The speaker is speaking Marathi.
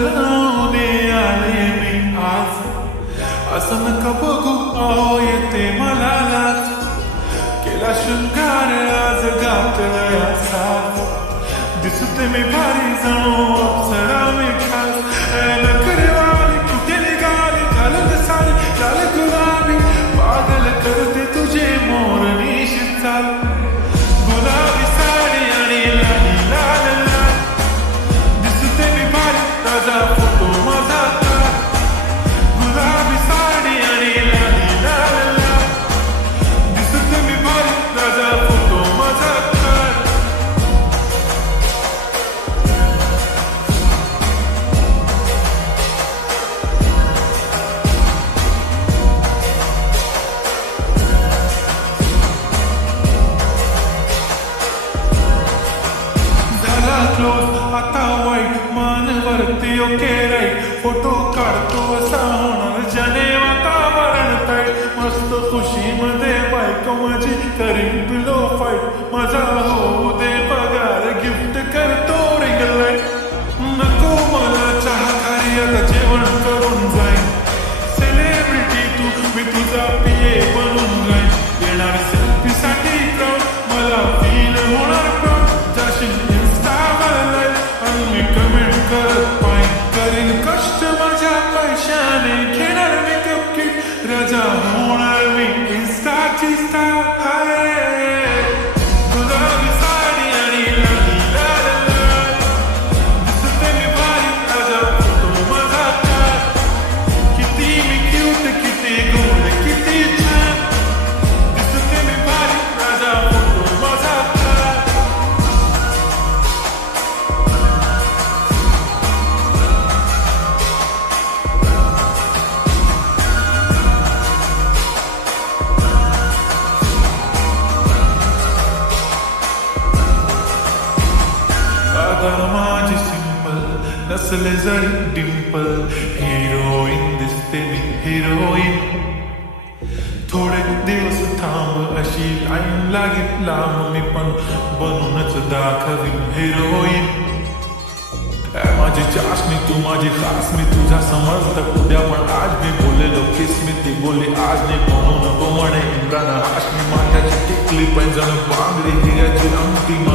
लावणे आले मी आज. असं नका बघू अहो येते मला लाज. केला शृंगार आज घातला साज. दिसते मी भारी जणू अप्सरा मी खास. नखरेवाली कुठे निघाली घालत सारी लाल गुलाबी. पागल करते तुझे मोरनीशी चाल. गुलाबी साडी आणि लाली लाल लाल. दिसते मी भारी ताजा फोटो माझा काढ. गुलाबी साडी आणि लाली लाल लाल. दिसते मी भारी ताजा फोटो माझा काढ. क्लोज आता वाईट मान वरती ओके राईट. फोटो काढतो असा होणार ज्याने वातावरण ताईट. मस्त खुशीमध्ये बायको माझी करीन पिलो फाईट. माझा होऊ दे पगार गिफ्ट करतो रिंग लाईट. नको मला चहा खारी आता जेवण करून जाईन. सेलिब्रिटी तू मी तुझा पिये बनून जाईन. येणार सेल्फी साठी क्राऊड मला फील होणार प्राऊड. जाशील मी कमेंट करत पाय करीन कष्ट माझ्या पैशाने. घेणार मी कपकिट राजा होणार मी इन्स्टाची स्टार. गुलाबी साडी आणि लाली लाल लाल. दिसते मी भारी राजा फोटो माझा काढ. किती मी क्यूट किती गोड किती छान. दिसते मी भारी राजा फोटो माझा काढ. माझी सिंपल नसले जरी डिंपल. हिरोईन दिसते मी हिरोईन. थोडे दिवस थांब अशी लाईन लागेल लांब. मी पण बनूनच दाखवीन हिरोईन. माझी चाशनी तू माझी खास. मी तुझा समजत उद्या पण आज मी बोलेलो किस मी ती बोली आज नाही म्हणून नको म्हणे इम्रान हाशमी. माझ्याची टिकली पैंजण बांगडी हिऱ्याची अंगठी.